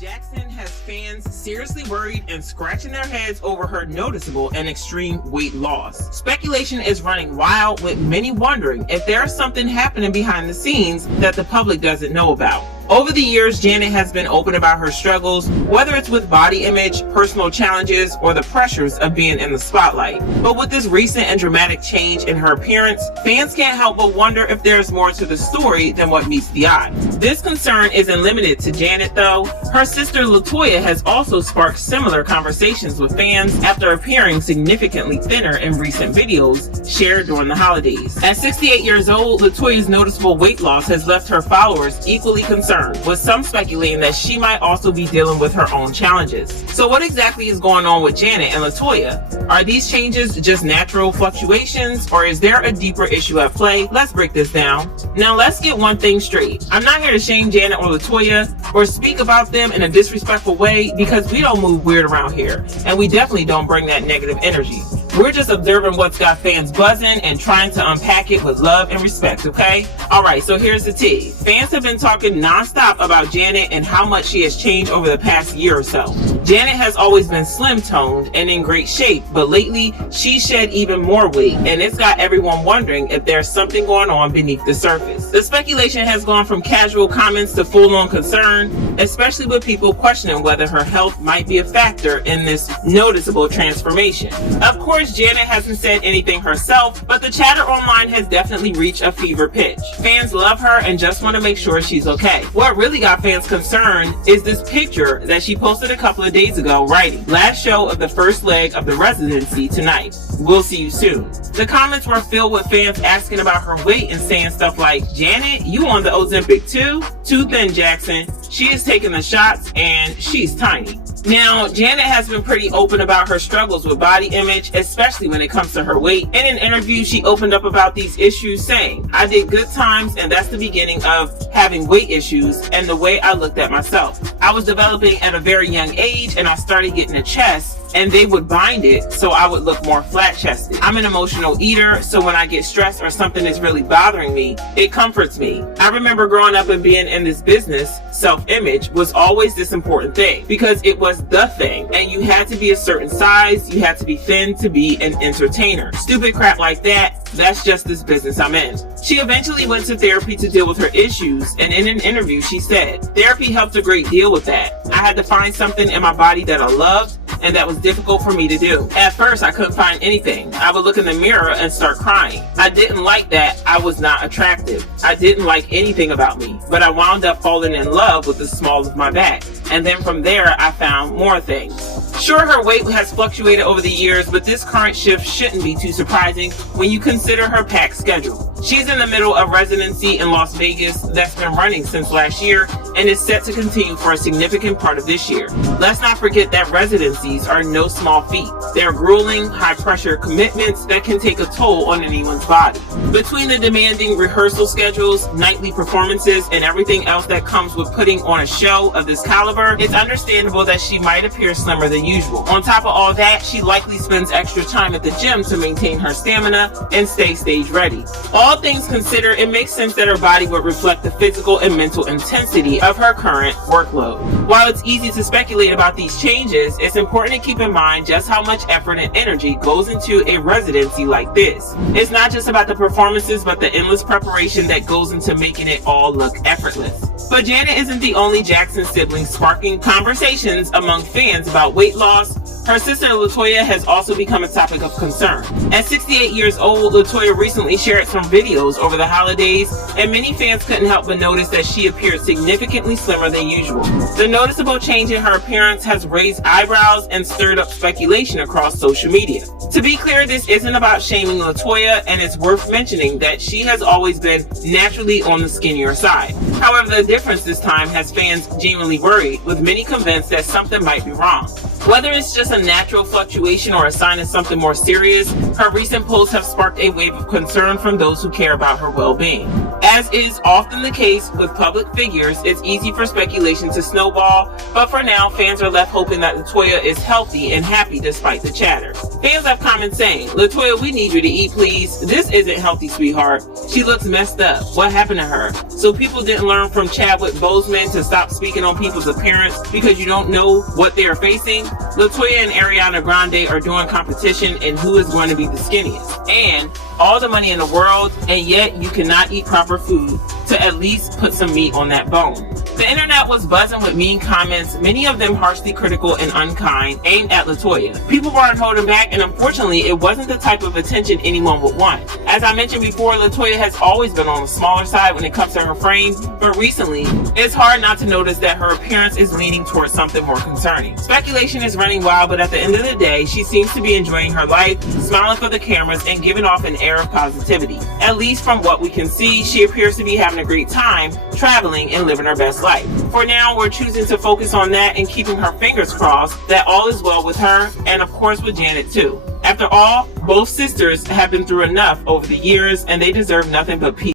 Jackson has fans seriously worried and scratching their heads over her noticeable and extreme weight loss. Speculation is running wild, with many wondering if there's something happening behind the scenes that the public doesn't know about. Over the years, Janet has been open about her struggles, whether it's with body image, personal challenges, or the pressures of being in the spotlight. But with this recent and dramatic change in her appearance, fans can't help but wonder if there's more to the story than what meets the eye. This concern isn't limited to Janet, though. Her sister LaToya has also sparked similar conversations with fans after appearing significantly thinner in recent videos shared during the holidays. At 68 years old, LaToya's noticeable weight loss has left her followers equally concerned, with some speculating that she might also be dealing with her own challenges. So what exactly is going on with Janet and LaToya? Are these changes just natural fluctuations, or is there a deeper issue at play? Let's break this down. Now let's get one thing straight. I'm not here to shame Janet or LaToya or speak about them in a disrespectful way, because we don't move weird around here, and we definitely don't bring that negative energy. We're just observing what's got fans buzzing and trying to unpack it with love and respect, okay? Alright, so here's the tea. Fans have been talking nonstop about Janet and how much she has changed over the past year or so. Janet has always been slim-toned and in great shape, but lately she shed even more weight, and it's got everyone wondering if there's something going on beneath the surface. The speculation has gone from casual comments to full-on concern, especially with people questioning whether her health might be a factor in this noticeable transformation. Of course, Janet hasn't said anything herself, but the chatter online has definitely reached a fever pitch. Fans love her and just want to make sure she's okay. What really got fans concerned is this picture that she posted a couple of days ago, writing, "Last show of the first leg of the residency tonight. We'll see you soon." The comments were filled with fans asking about her weight and saying stuff like, "Janet, you on the Ozempic too? Too thin, Jackson. She is taking the shots and she's tiny." Now, Janet has been pretty open about her struggles with body image, especially when it comes to her weight. In an interview, she opened up about these issues, saying, "I did good times, and that's the beginning of having weight issues and the way I looked at myself. I was developing at a very young age, and I started getting a chest, and they would bind it so I would look more flat-chested. I'm an emotional eater, so when I get stressed or something is really bothering me, it comforts me. I remember growing up and being in this business, self-image was always this important thing, because it was the thing, and you had to be a certain size, you had to be thin to be an entertainer. Stupid crap like that, that's just this business I'm in." She eventually went to therapy to deal with her issues, and in an interview she said, "Therapy helped a great deal with that. I had to find something in my body that I loved, and that was difficult for me to do. At first, I couldn't find anything. I would look in the mirror and start crying. I didn't like that I was not attractive. I didn't like anything about me, but I wound up falling in love with the small of my back. And then from there, I found more things." Sure, her weight has fluctuated over the years, but this current shift shouldn't be too surprising when you consider her packed schedule. She's in the middle of residency in Las Vegas that's been running since last year and is set to continue for a significant part of this year. Let's not forget that residencies are no small feat. They're grueling, high-pressure commitments that can take a toll on anyone's body. Between the demanding rehearsal schedules, nightly performances, and everything else that comes with putting on a show of this caliber, it's understandable that she might appear slimmer than usual. On top of all that, she likely spends extra time at the gym to maintain her stamina and stay stage ready. All things considered, it makes sense that her body would reflect the physical and mental intensity of her current workload. While it's easy to speculate about these changes, it's important to keep in mind just how much effort and energy goes into a residency like this. It's not just about the performances, but the endless preparation that goes into making it all look effortless. But Janet isn't the only Jackson sibling sparking conversations among fans about weight loss. Her sister LaToya has also become a topic of concern. At 68 years old, LaToya recently shared some videos over the holidays, and many fans couldn't help but notice that she appeared significantly slimmer than usual. The noticeable change in her appearance has raised eyebrows and stirred up speculation across social media. To be clear, this isn't about shaming LaToya, and it's worth mentioning that she has always been naturally on the skinnier side. However, the difference this time has fans genuinely worried, with many convinced that something might be wrong. Whether it's just a natural fluctuation or a sign of something more serious, her recent posts have sparked a wave of concern from those who care about her well-being. As is often the case with public figures, it's easy for speculation to snowball, but for now, fans are left hoping that LaToya is healthy and happy despite the chatter. Fans have comments saying, "LaToya, we need you to eat, please. This isn't healthy, sweetheart. She looks messed up. What happened to her?" So people didn't learn from Chadwick Boseman to stop speaking on people's appearance because you don't know what they are facing. LaToya and Ariana Grande are doing competition in who is going to be the skinniest. And all the money in the world, and yet you cannot eat proper food to at least put some meat on that bone. The internet was buzzing with mean comments, many of them harshly critical and unkind, aimed at LaToya. People weren't holding back, and unfortunately, it wasn't the type of attention anyone would want. As I mentioned before, LaToya has always been on the smaller side when it comes to her frame, but recently, it's hard not to notice that her appearance is leaning towards something more concerning. Speculation is running wild, but at the end of the day, she seems to be enjoying her life, smiling for the cameras, and giving off an air of positivity. At least from what we can see, she appears to be having a great time, traveling and living her best life. For now, we're choosing to focus on that and keeping her fingers crossed that all is well with her, and of course with Janet too. After all, both sisters have been through enough over the years, and they deserve nothing but peace.